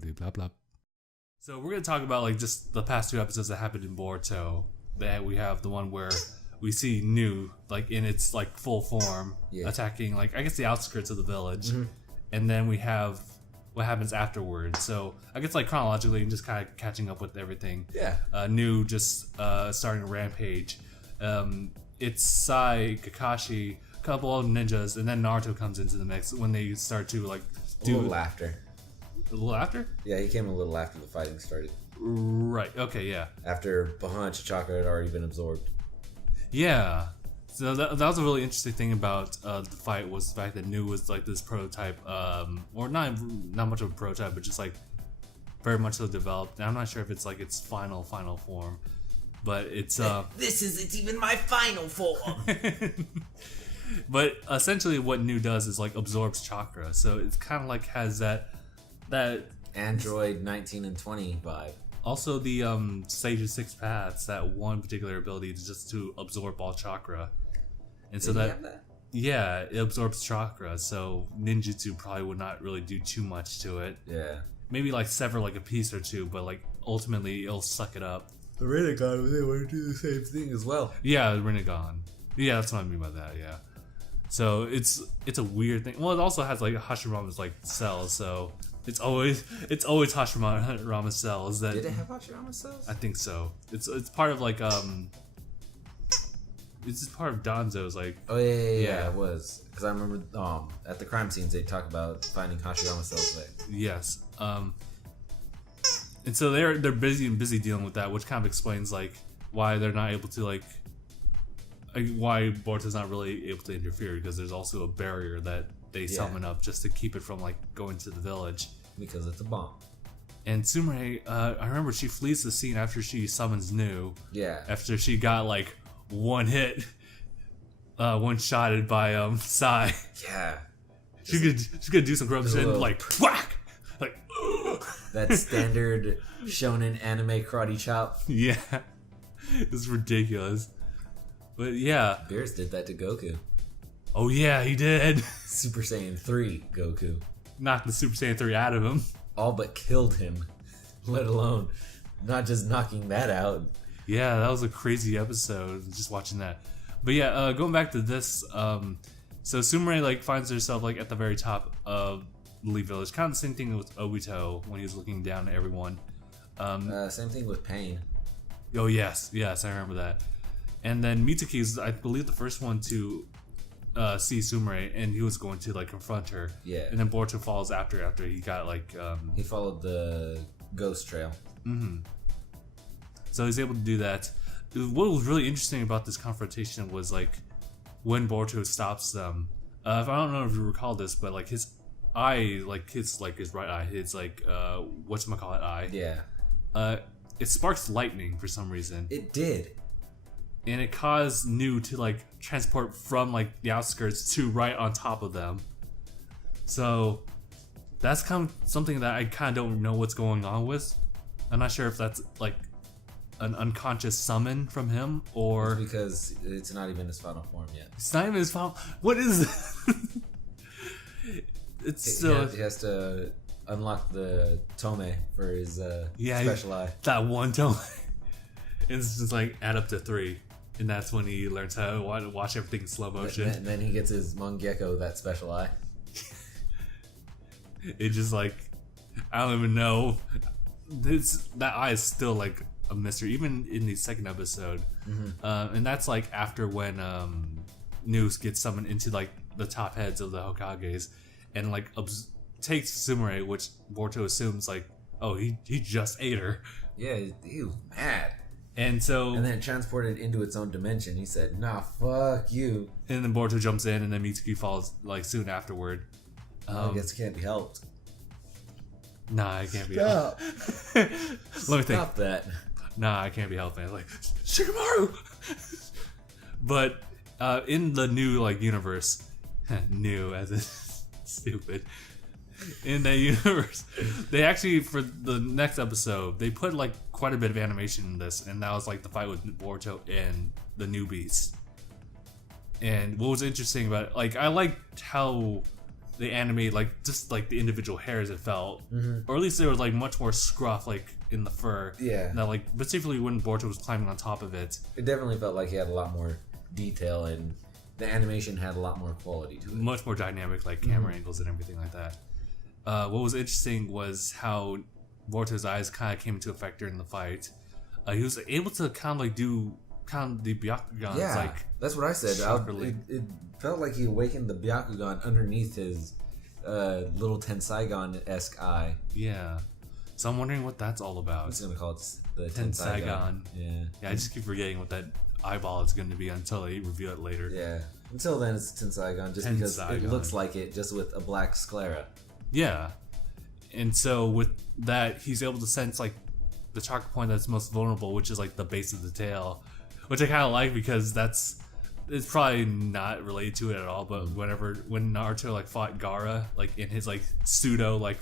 blah blah. So we're gonna talk about like just the past 2 episodes that happened in Boruto. That we have the one where we see New like in its like full form attacking like I guess the outskirts of the village, and then we have what happens afterwards. So I guess like chronologically and just kind of catching up with everything. New just starting a rampage. It's Sai, Kakashi, a couple of ninjas, and then Naruto comes into the mix when they start to like do a little after. A little after? Yeah, he came a little after the fighting started. Right. Okay. Yeah. After a bunch of chakra had already been absorbed. Yeah. So that was a really interesting thing about the fight was the fact that New was like this prototype, or not much of a prototype, but just like very much so developed. And I'm not sure if it's like its final form, but it's this isn't even my final form. But essentially, what New does is like absorbs chakra, so it's kind of like has that Android 19 and 20 vibe. Also, the Sage of 6 Paths, that one particular ability is just to absorb all chakra. And so that? Yeah, it absorbs chakra, so ninjutsu probably would not really do too much to it. Yeah. Maybe like sever like a piece or two, but like ultimately it'll suck it up. The Rinnegan was able to do the same thing as well. Yeah, the Rinnegan. Yeah, that's what I mean by that, yeah. So it's a weird thing. Well, it also has like Hashirama's like cells, so it's always Hashirama cells that. Did it have Hashirama cells? I think so. It's part of like it's just part of Danzo's like. Oh yeah, it was because I remember at the crime scenes they talk about finding Hashirama cells there. Yes. And so they're busy dealing with that, which kind of explains like why they're not able to like why Boruto's not really able to interfere, because there's also a barrier that they summon up just to keep it from like going to the village. Because it's a bomb. And Sumeri, I remember she flees the scene after she summons New. Yeah. After she got like one shotted by Sai. Yeah. She could do some corruption like whack, like that standard shonen anime karate chop. Yeah, it's ridiculous. But yeah, Beerus did that to Goku. Oh yeah, he did. Super Saiyan 3 Goku. Knocked the Super Saiyan 3 out of him. All but killed him. Let alone not just knocking that out. Yeah, that was a crazy episode, just watching that. But yeah, going back to this, so Sumeri like finds herself like at the very top of the Lee Village. Kind of the same thing with Obito when he was looking down at everyone. Same thing with Pain. Oh yes, I remember that. And then Mitsuki is, I believe, the first one to see Sumeri, and he was going to like confront her. Yeah. And then Boruto follows after he got like. He followed the ghost trail. Mm-hmm. So he's able to do that. What was really interesting about this confrontation was like when Boruto stops them. I don't know if you recall this, but like his eye, like his right eye, his like whatchamacallit eye. Yeah. It sparks lightning for some reason. It did. And it caused New to like transport from like the outskirts to right on top of them. So that's kind of something that I kind of don't know what's going on with. I'm not sure if that's like an unconscious summon from him or it's because it's not even his final form yet. It's not even his final. What is this? It's still. He has to unlock the Tome for his special eye. That one Tome. It's just like add up to 3. And that's when he learns how to watch everything in slow motion. And then he gets his Mangekyo, that special eye. It just like, I don't even know. That eye is still like a mystery, even in the second episode. Mm-hmm. And that's like after when Noose gets summoned into like the top heads of the Hokages and like takes Sumeri, which Boruto assumes like, oh, he just ate her. Yeah, he was mad. And then it transported into its own dimension. He said, "Nah, fuck you." And then Boruto jumps in, and then Mitsuki follows like soon afterward. I guess it can't be helped. Nah, it can't be helped. Let me think. Stop that. Nah, I can't be helped, man. Like Shikamaru. But in the new like universe, new as in stupid. In that universe, they actually, for the next episode, they put like quite a bit of animation in this, and that was like the fight with Boruto and the new beast. And what was interesting about it, like I liked how they animate like just like the individual hairs, it felt, or at least there was like much more scruff like in the fur. Yeah. That like particularly when Boruto was climbing on top of it. It definitely felt like he had a lot more detail, and the animation had a lot more quality to it. Much more dynamic, like camera angles and everything like that. What was interesting was how Boruto's eyes kind of came into effect during the fight. He was able to kind of like do kind of the Byakugans. Yeah, like that's what I said. It felt like he awakened the Byakugan underneath his little Tenseigan-esque eye. Yeah. So I'm wondering what that's all about. I'm just going to call it the Tenseigan. Yeah. Yeah, I just keep forgetting what that eyeball is going to be until they reveal it later. Yeah. Until then, it's Tenseigan, just because it looks like it, just with a black sclera. Yeah. And so with that, he's able to sense like the chakra point that's most vulnerable, which is like the base of the tail, which I kind of like because it's probably not related to it at all. But when Naruto like fought Gaara like in his like pseudo like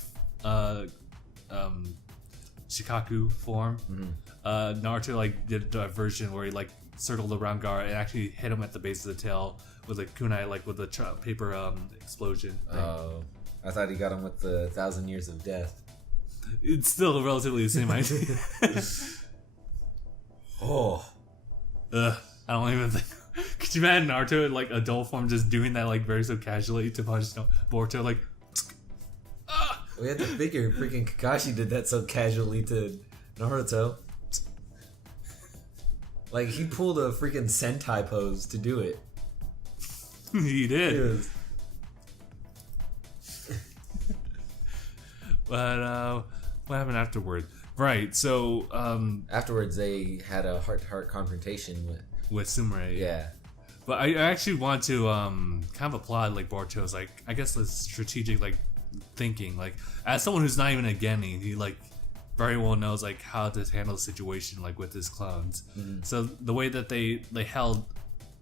Shikaku form, Naruto like did a version where he like circled around Gaara and actually hit him at the base of the tail with a kunai, like with a paper explosion thing. Oh, I thought he got him with the 1,000 Years of Death. It's still relatively the same idea. I don't even think. Could you imagine Naruto in like adult form just doing that like very so casually to punch Boruto like? We had to figure freaking Kakashi did that so casually to Naruto. Like he pulled a freaking Sentai pose to do it. He did. Yes. But what happened afterward? Right, so afterwards they had a heart-to-heart confrontation with Sumeri. Yeah. But I actually want to kind of applaud like Boruto's like I guess the strategic like thinking. Like as someone who's not even a Genin, he like very well knows like how to handle the situation like with his clones. So the way that they held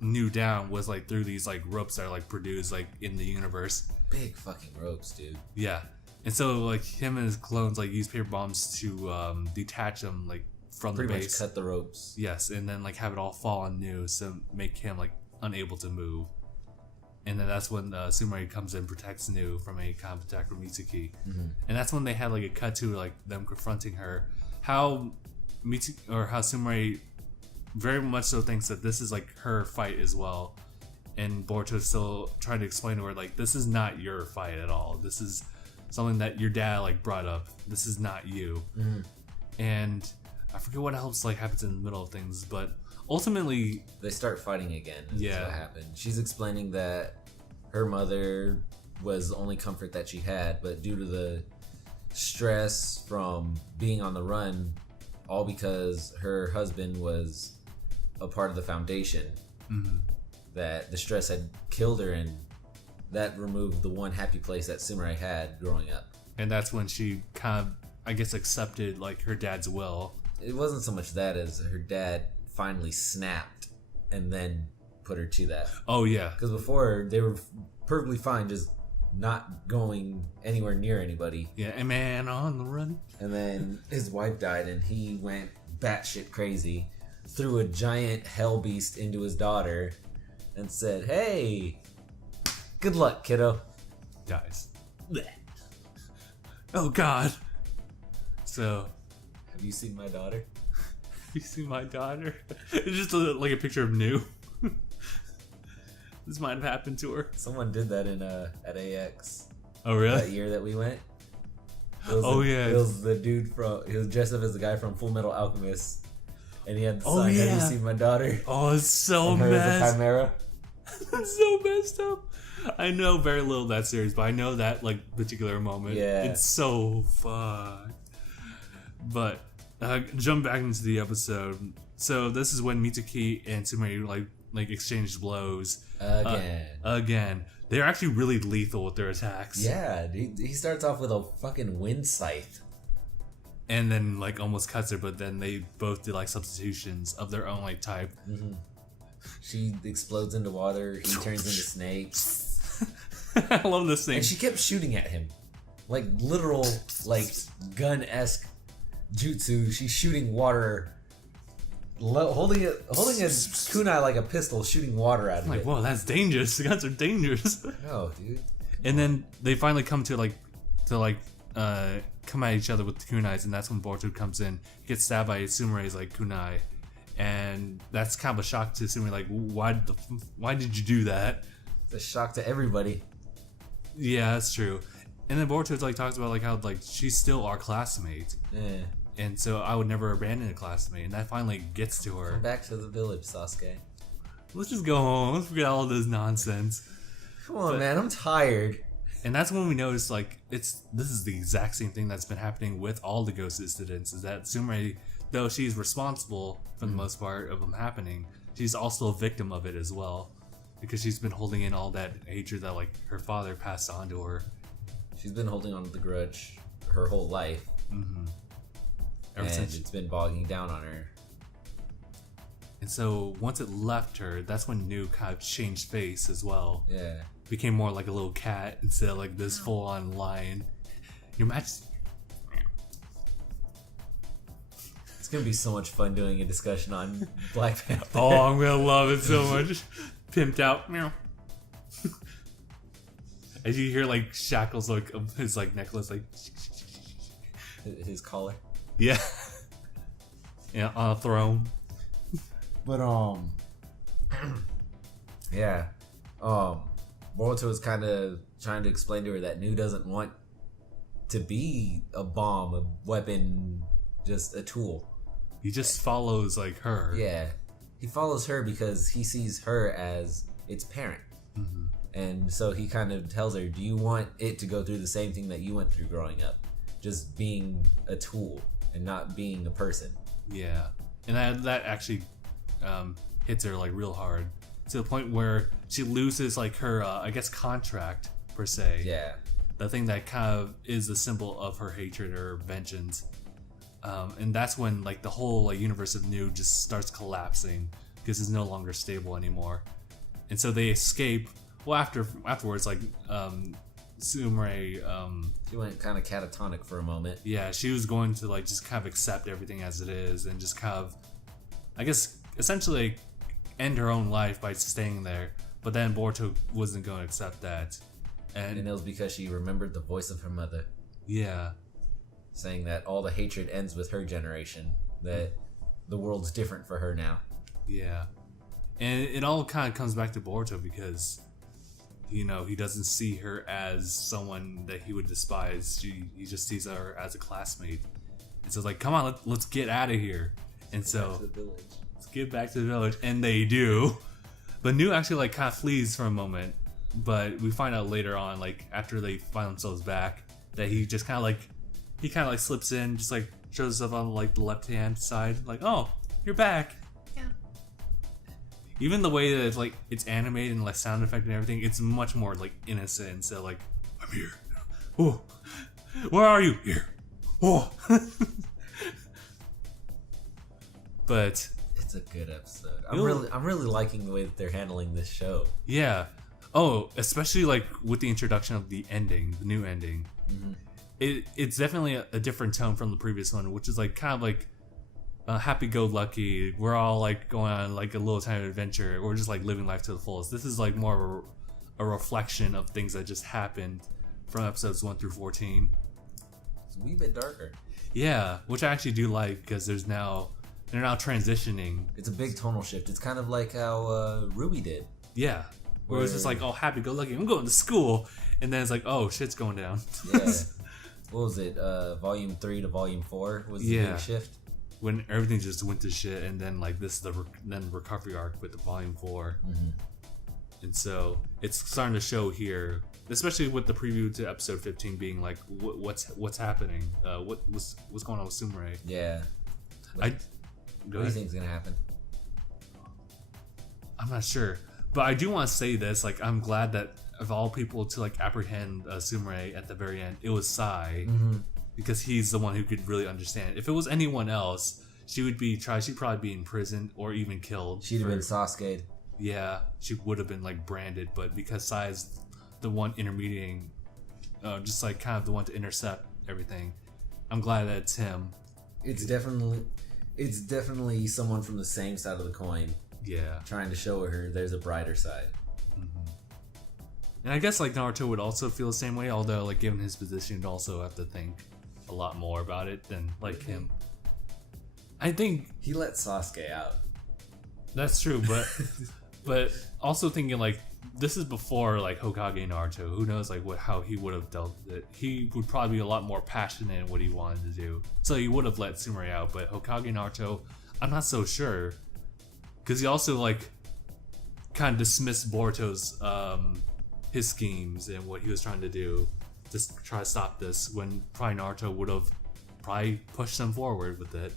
New down was like through these like ropes that are like produced like in the universe. Big fucking ropes, dude. Yeah. And so like him and his clones like use paper bombs to detach them like from Pretty the base. much cut the ropes. Yes, and then like have it all fall on New, so make him like unable to move. And then that's when Sumeri comes in, protects New from a kind of attack from Mitsuki. And that's when they had like a cut to like them confronting her. How Sumeri very much so thinks that this is like her fight as well. And Boruto's still trying to explain to her like this is not your fight at all. This is something that your dad like brought up. This is not you. And I forget what else like happens in the middle of things, but ultimately they start fighting again. Yeah, what happened. She's explaining that her mother was the only comfort that she had, but due to the stress from being on the run, all because her husband was a part of the foundation, that the stress had killed her, and that removed the one happy place that Sumeri had growing up. And that's when she kind of, I guess, accepted like her dad's will. It wasn't so much that as her dad finally snapped and then put her to that. Oh yeah, because before they were perfectly fine just not going anywhere near anybody. Yeah, a man on the run. And then his wife died and he went batshit crazy, threw a giant hell beast into his daughter and said, "Hey, good luck, kiddo." Dies. Blech. Oh God. So, have you seen my daughter? You see my daughter? It's just like a picture of New. This might have happened to her. Someone did that in at AX. Oh really? That year that we went. Yeah. It was the dude he was dressed up as the guy from Full Metal Alchemist, and he had the sign, "Have you seen my daughter?" Oh, it's so messed. Chimera. It's so messed up. I know very little of that series, but I know that like particular moment. Yeah. It's so fucked. But jump back into the episode. So this is when Mitsuki and Sumeri like exchanged blows again. They're actually really lethal with their attacks. Yeah, he starts off with a fucking wind scythe, and then like almost cuts her. But then they both do like substitutions of their own like type. She explodes into water. He turns into snakes. I love this thing. And she kept shooting at him, like literal like gun-esque jutsu. She's shooting water, holding a kunai like a pistol, shooting water out of it. Like, whoa, that's dangerous. The guns are dangerous. No, dude. And then they finally come to come at each other with the kunais, and that's when Boruto comes in, gets stabbed by Sumerei's like kunai, and that's kind of a shock to Sumeri. Like, why did you do that? It's a shock to everybody. Yeah, that's true. And then Boruto like talks about like how like she's still our classmate. Yeah. And so I would never abandon a classmate, and that finally gets to her. Come back to the village, Sasuke. Let's just go home. Let's forget all this nonsense. Come on, man. I'm tired. And that's when we notice like this is the exact same thing that's been happening with all the ghost incidents. Is that Sumeri, though she's responsible for the most part of them happening, she's also a victim of it as well, because she's been holding in all that hatred that like her father passed on to her. She's been holding on to the grudge her whole life. Mm-hmm. And it's been bogging down on her. And so once it left her, that's when Nu kind of changed face as well. Yeah. Became more like a little cat instead of like this full-on lion. Your Majesty. It's gonna be so much fun doing a discussion on Black Panther. Oh, I'm gonna love it so much. Pimped out. Meow. As you hear like shackles like of his like necklace like his collar. Yeah. Yeah, on a throne. But yeah. Boruto is kind of trying to explain to her that Nu doesn't want to be a bomb, a weapon, just a tool. He just follows like her. Yeah. He follows her because he sees her as its parent. Mm-hmm. And so he kind of tells her, do you want it to go through the same thing that you went through growing up? Just being a tool and not being a person. Yeah. And that actually hits her like real hard, to the point where she loses like her I guess contract per se. Yeah. The thing that kind of is the symbol of her hatred or vengeance. And that's when like the whole like universe of Nu just starts collapsing because it's no longer stable anymore. And so they escape. Well, afterwards, like Sumeri, she went kind of catatonic for a moment. Yeah, she was going to like just kind of accept everything as it is and just kind of, I guess, essentially end her own life by staying there. But then Boruto wasn't going to accept that, and it was because she remembered the voice of her mother. Yeah, saying that all the hatred ends with her generation. That the world's different for her now. Yeah, and it all kind of comes back to Boruto because, you know, he doesn't see her as someone that he would despise. He just sees her as a classmate. And so it's like, come on, let's get out of here. And so let's get back to the village. And they do. But Nu actually like kind of flees for a moment. But we find out later on, like after they find themselves back, that he just kind of like slips in, just like shows up on like the left hand side, like, oh, you're back. Even the way that it's animated and like sound effect and everything, it's much more like innocent. And so like, I'm here. Oh, where are you? Here. Oh. But it's a good episode. I'm really liking the way that they're handling this show. Yeah. Oh, especially like with the introduction of the ending, the new ending. Mm-hmm. It's definitely a different tone from the previous one, which is like kind of like happy-go-lucky. We're all like going on like a little tiny adventure. We're just like living life to the fullest. This is like more of a reflection of things that just happened from episodes 1 through 14. It's a wee bit darker. Yeah, which I actually do like because they're now transitioning. It's a big tonal shift. It's kind of like how Ruby did. Yeah, where it was just like, oh, happy-go-lucky. I'm going to school, and then it's like, oh, shit's going down. Yeah. What was it? Volume 3 to Volume 4 was the big shift. When everything just went to shit, and then like this is the recovery arc with the Volume 4. Mm-hmm. And so it's starting to show here, especially with the preview to episode 15 being like what's happening, what's going on with Sumeri. Yeah. What do you think is gonna happen? I'm not sure, but I do want to say this, like, I'm glad that of all people to like apprehend Sumeri at the very end, it was Sai. Mm-hmm. Because he's the one who could really understand. If it was anyone else, she'd probably be in prison or even killed. She'd have been Sasuke'd. Yeah, she would have been like branded, but because Sai's the one intermediating, just like kind of the one to intercept everything, I'm glad that it's him. It's definitely someone from the same side of the coin. Yeah, trying to show her there's a brighter side. Mm-hmm. And I guess like Naruto would also feel the same way, although like given his position, he'd also have to think a lot more about it than like him. I think he let Sasuke out. That's true, but also thinking like this is before like Hokage Naruto. Who knows like how he would have dealt with it? He would probably be a lot more passionate in what he wanted to do, so he would have let Sumeri out. But Hokage Naruto, I'm not so sure, because he also like kind of dismissed Boruto's his schemes and what he was trying to do to try to stop this, when probably Naruto would have probably pushed them forward with it.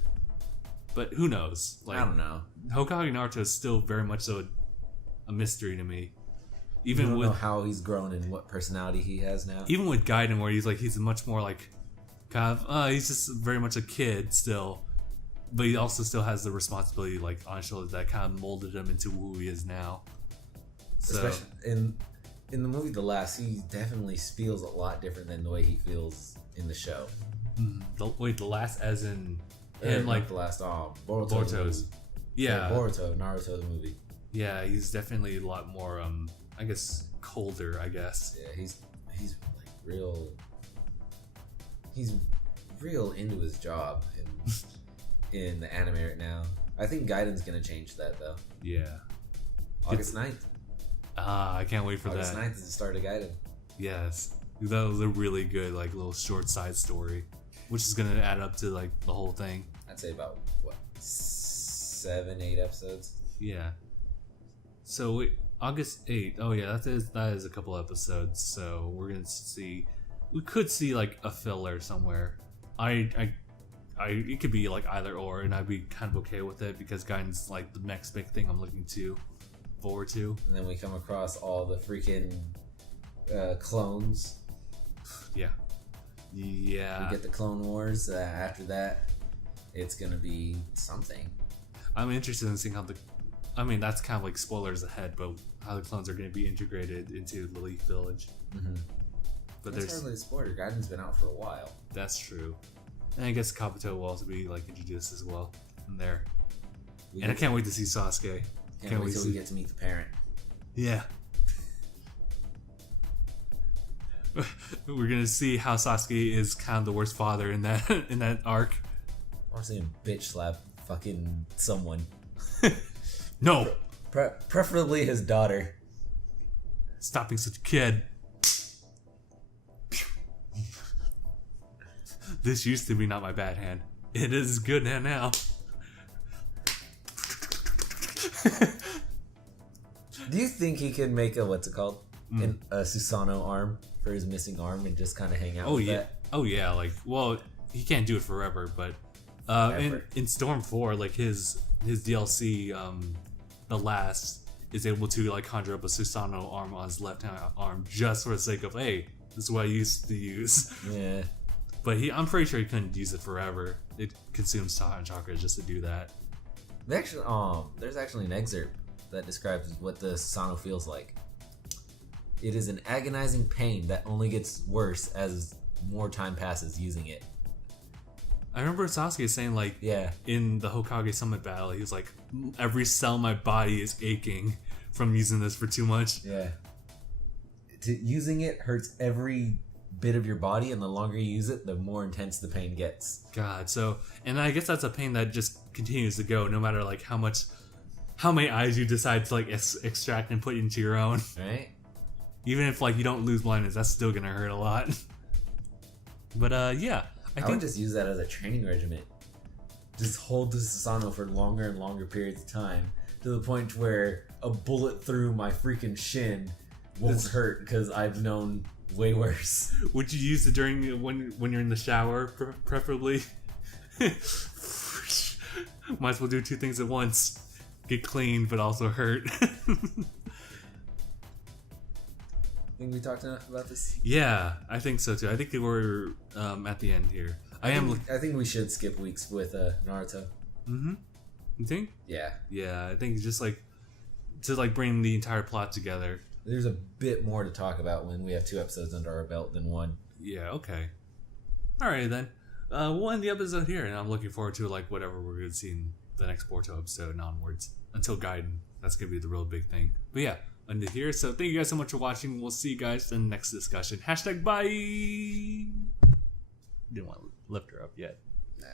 But who knows? Like, I don't know. Hokage Naruto is still very much so a mystery to me. Even I don't know how he's grown and what personality he has now. Even with Gaiden, where he's much more like kind of he's just very much a kid still, but he also still has the responsibility like on his shoulders that kind of molded him into who he is now. So, especially in the movie The Last, he definitely feels a lot different than the way he feels in the show. The Last as in him, like The Last, Boruto's. Yeah, Boruto, Naruto's movie. Yeah, he's definitely a lot more, I guess, colder, I guess. Yeah, he's like real. He's real into his job in the anime right now. I think Gaiden's gonna change that though. Yeah. August 9th. I can't wait for August that. August 9th is the start of Gaiden. Yes. That was a really good, like, little short side story, which is gonna add up to, like, the whole thing. I'd say about, 7-8 episodes? Yeah. So, August 8th. Oh, yeah, that is a couple episodes, so we're gonna see... We could see, like, a filler somewhere. It could be, like, either or, and I'd be kind of okay with it, because Gaiden's, like, the next big thing I'm looking forward to. And then we come across all the freaking clones. Yeah. We get the Clone Wars. After that, it's gonna be something. I'm interested in seeing how that's kind of like spoilers ahead, but how the clones are going to be integrated into the Leaf Village. Mm-hmm. But that's hardly a spoiler. Gaiden's been out for a while. That's true. And I guess Kabuto will also be like introduced as well in there. And I can't wait to see Sasuke. Can't wait till we get to meet the parent. Yeah. We're gonna see how Sasuke is kind of the worst father in that arc. I want to see him bitch slap fucking someone. No. Preferably his daughter. Stop being such a kid. This used to be not my bad hand. It is good hand now. Do you think he could make a a Susanoo arm for his missing arm and just kind of hang out with that? Oh yeah, like, well, he can't do it forever, but in Storm 4, like his DLC, The Last, is able to like conjure up a Susanoo arm on his left hand arm just for the sake of, hey, this is what I used to use. Yeah. But I'm pretty sure he couldn't use it forever. It consumes chakra just to do that. There's actually an excerpt that describes what the Susanoo feels like. It is an agonizing pain that only gets worse as more time passes using it. I remember Sasuke saying, like, in the Hokage Summit battle, he was like, every cell in my body is aching from using this for too much. Yeah. Using it hurts every bit of your body, and the longer you use it, the more intense the pain gets. God, and I guess that's a pain that just continues to go, no matter, like, how many eyes you decide to, like, extract and put into your own. Right? Even if, like, you don't lose blindness, that's still gonna hurt a lot. But, yeah. I would just use that as a training regimen. Just hold the Susanoo for longer and longer periods of time, to the point where a bullet through my freaking shin won't hurt, because I've known way worse. Would you use it during when you're in the shower, preferably? Might as well do two things at once. Get clean, but also hurt. Think we talked enough about this? Yeah, I think so too. I think we're at the end here. I think we should skip weeks with Naruto. Mm-hmm. You think? Yeah. Yeah, I think just like to like bring the entire plot together. There's a bit more to talk about when we have 2 episodes under our belt than 1. Yeah. Okay. All right then. We'll end the episode here, and I'm looking forward to like whatever we're gonna see in the next Boruto episode and onwards until Gaiden. That's gonna be the real big thing. But yeah. end it here. So thank you guys so much for watching. We'll see you guys in the next discussion. #bye. Didn't want to lift her up yet. Nah.